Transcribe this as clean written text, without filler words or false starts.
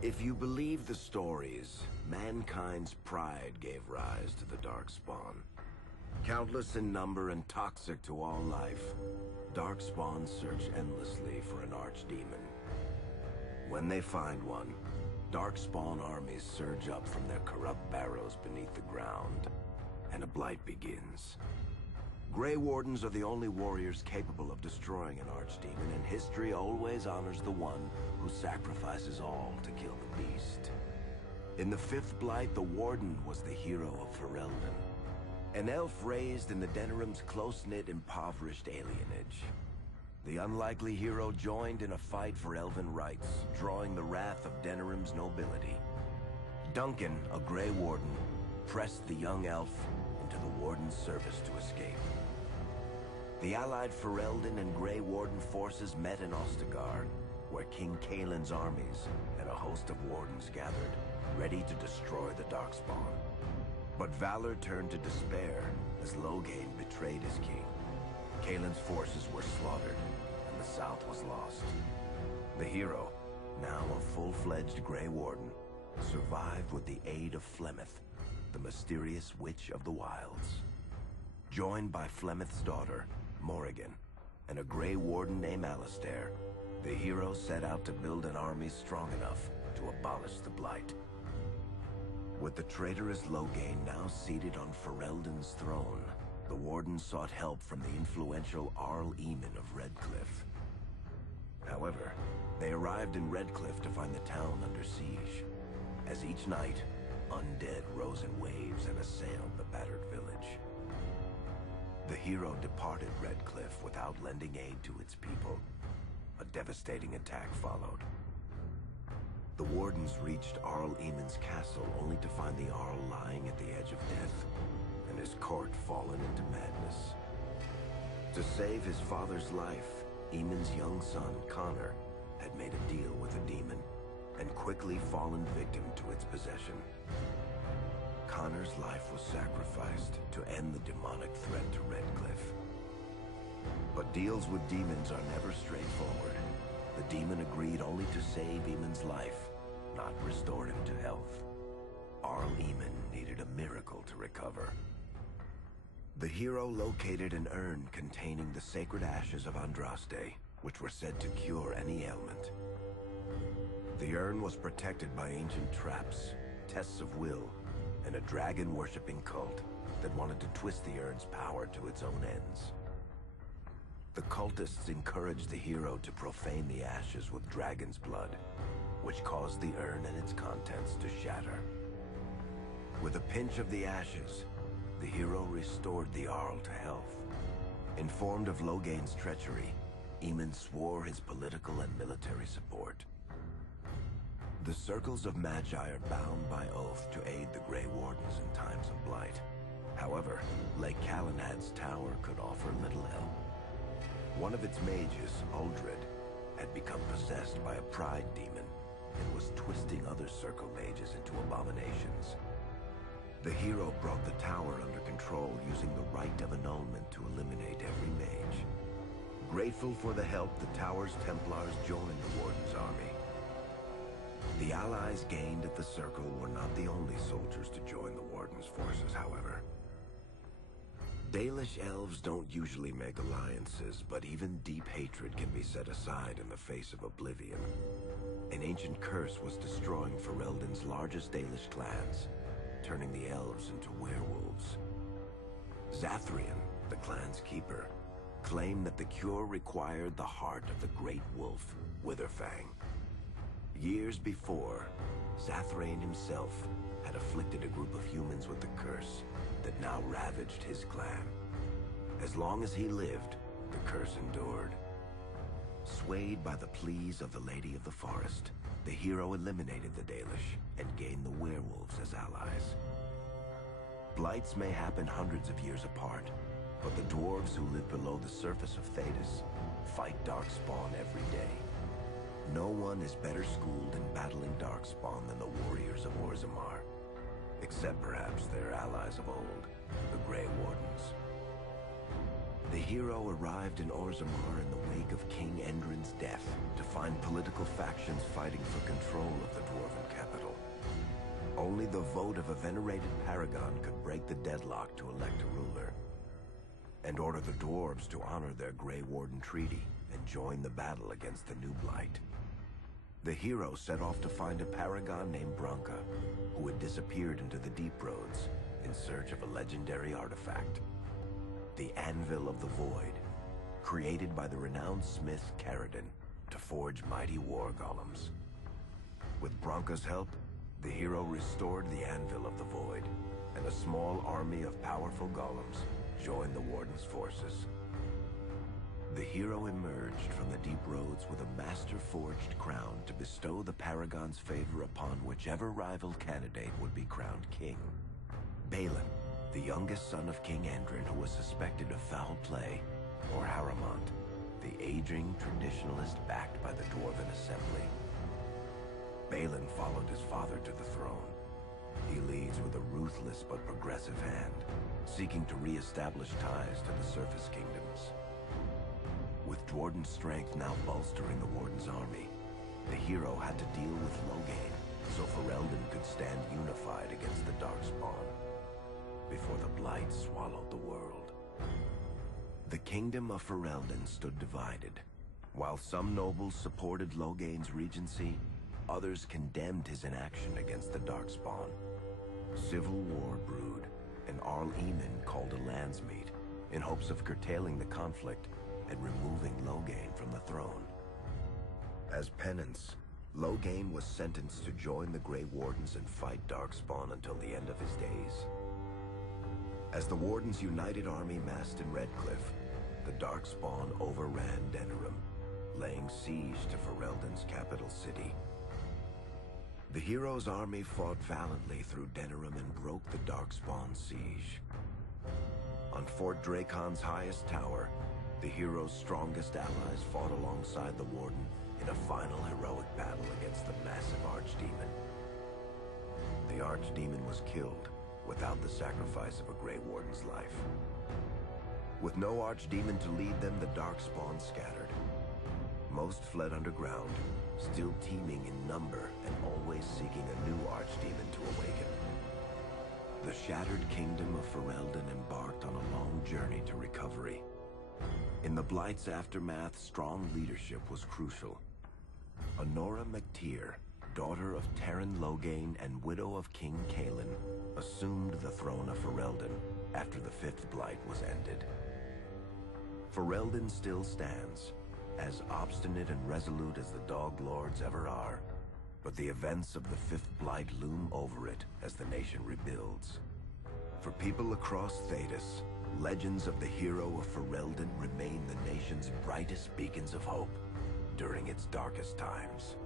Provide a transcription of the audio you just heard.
If you believe the stories, mankind's pride gave rise to the Darkspawn. Countless in number and toxic to all life, Darkspawn search endlessly for an archdemon. When they find one, Darkspawn armies surge up from their corrupt barrows beneath the ground, and a blight begins. Grey Wardens are the only warriors capable of destroying an archdemon, and history always honors the one who sacrifices all to kill the beast. In the fifth blight, the Warden was the hero of Ferelden, an elf raised in the Denerim's close-knit, impoverished alienage. The unlikely hero joined in a fight for elven rights, drawing the wrath of Denerim's nobility. Duncan, a Grey Warden, pressed the young elf into the Warden's service to escape. The allied Ferelden and Grey Warden forces met in Ostagar, where King Kaelin's armies and a host of Wardens gathered, ready to destroy the Darkspawn. But valor turned to despair as Loghain betrayed his king. Kaelin's forces were slaughtered, and the south was lost. The hero, now a full-fledged Grey Warden, survived with the aid of Flemeth, the mysterious witch of the wilds. Joined by Flemeth's daughter, Morrigan, and a Grey Warden named Alistair, the hero set out to build an army strong enough to abolish the blight. With the traitorous Loghain now seated on Ferelden's throne, the Warden sought help from the influential Arl Eamon of Redcliffe. However, they arrived in Redcliffe to find the town under siege. As each night, undead rose in waves and assailed the battered village. The hero departed Redcliffe without lending aid to its people. A devastating attack followed. The Wardens reached Arl Eamon's castle only to find the Arl lying at the edge of death, and his court fallen into madness. To save his father's life, Eamon's young son, Connor, had made a deal with a demon, and quickly fallen victim to its possession. Connor's life was sacrificed to end the demonic threat to Redcliffe. But deals with demons are never straightforward. The demon agreed only to save Eamon's life, not restore him to health. Arl Eamon needed a miracle to recover. The hero located an urn containing the sacred ashes of Andraste, which were said to cure any ailment. The urn was protected by ancient traps, tests of will, and a dragon-worshipping cult that wanted to twist the urn's power to its own ends. The cultists encouraged the hero to profane the ashes with dragon's blood, which caused the urn and its contents to shatter. With a pinch of the ashes, the hero restored the Arl to health. Informed of Loghain's treachery, Eamon swore his political and military support. The circles of Magi are bound by oath to aid the Grey Wardens in times of blight. However, Lake Calenhad's tower could offer little help. One of its mages, Uldred, had become possessed by a pride demon and was twisting other circle mages into abominations. The hero brought the tower under control using the rite of annulment to eliminate every mage. Grateful for the help, the tower's Templars joined the Warden's army. The allies gained at the circle were not the only soldiers to join the Warden's forces, however. Dalish elves don't usually make alliances, but even deep hatred can be set aside in the face of oblivion. An ancient curse was destroying Ferelden's largest Dalish clans, turning the elves into werewolves. Zathrian, the clan's keeper, claimed that the cure required the heart of the great wolf, Witherfang. Years before, Zathrian himself had afflicted a group of humans with the curse that now ravaged his clan. As long as he lived, the curse endured. Swayed by the pleas of the Lady of the Forest, the hero eliminated the Dalish and gained the werewolves as allies. Blights may happen hundreds of years apart, but the dwarves who live below the surface of Thedas fight Darkspawn every day. No one is better schooled in battling Darkspawn than the warriors of Orzammar, except perhaps their allies of old, the Grey Wardens. The hero arrived in Orzammar in the wake of King Endrin's death to find political factions fighting for control of the Dwarven Only the vote of a venerated paragon could break the deadlock to elect a ruler, and order the dwarves to honor their Grey Warden treaty and join the battle against the new blight. The hero set off to find a paragon named Branka, who had disappeared into the Deep Roads in search of a legendary artifact. The Anvil of the Void, created by the renowned smith Caradon to forge mighty war golems. With Branka's help, the hero restored the Anvil of the Void, and a small army of powerful golems joined the Warden's forces. The hero emerged from the Deep Roads with a master-forged crown to bestow the Paragon's favor upon whichever rival candidate would be crowned king. Balin, the youngest son of King Endrin, who was suspected of foul play, or Haramont, the aging traditionalist backed by the Dwarven Assembly. Balin followed his father to the throne. He leads with a ruthless but progressive hand, seeking to re-establish ties to the surface kingdoms. With Dwarden's strength now bolstering the Warden's army, the hero had to deal with Loghain so Ferelden could stand unified against the Darkspawn before the blight swallowed the world. The kingdom of Ferelden stood divided. While some nobles supported Loghain's regency, others condemned his inaction against the Darkspawn. Civil war brewed, and Arl Eamon called a landsmeet in hopes of curtailing the conflict and removing Loghain from the throne. As penance, Loghain was sentenced to join the Grey Wardens and fight Darkspawn until the end of his days. As the Warden's united army massed in Redcliffe, the Darkspawn overran Denerim, laying siege to Ferelden's capital city. The hero's army fought valiantly through Denerim and broke the Darkspawn's siege. On Fort Dracon's highest tower, the hero's strongest allies fought alongside the Warden in a final heroic battle against the massive Archdemon. The Archdemon was killed without the sacrifice of a Grey Warden's life. With no Archdemon to lead them, the Darkspawn scattered. Most fled underground, still teeming in number and always seeking a new Archdemon to awaken. The shattered kingdom of Ferelden embarked on a long journey to recovery. In the Blight's aftermath, strong leadership was crucial. Honora McTeer, daughter of Terran Loghain and widow of King Kaelin, assumed the throne of Ferelden after the Fifth Blight was ended. Ferelden still stands, as obstinate and resolute as the Dog Lords ever are, but the events of the Fifth Blight loom over it as the nation rebuilds. For people across Thedas, legends of the hero of Ferelden remain the nation's brightest beacons of hope during its darkest times.